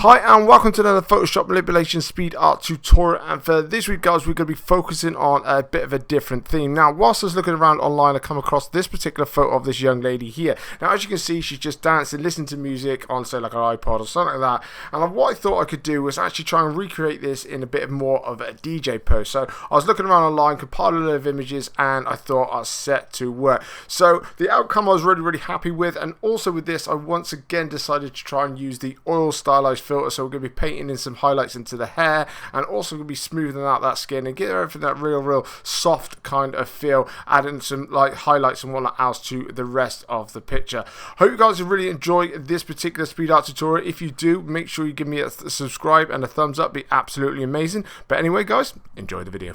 Hi and welcome to another Photoshop manipulation speed art tutorial, and for this week guys we're going to be focusing on a bit of a different theme. Now whilst I was looking around online I come across this particular photo of this young lady here. Now as you can see she's just dancing, listening to music on say like an iPod or something like that, and what I thought I could do was actually try and recreate this in a bit more of a DJ pose. So I was looking around online, compiled a load of images, and I thought I was set to work. So the outcome I was really happy with, and also with this I once again decided to try and use the oil stylized filter. So we're going to be painting in some highlights into the hair, and also going to be smoothing out that skin and get everything that real soft kind of feel, adding some like highlights and whatnot else to the rest of the picture. Hope you guys have really enjoyed this particular speed art tutorial. If you do, make sure you give me a subscribe and a thumbs up, be absolutely amazing. But anyway guys, enjoy the video.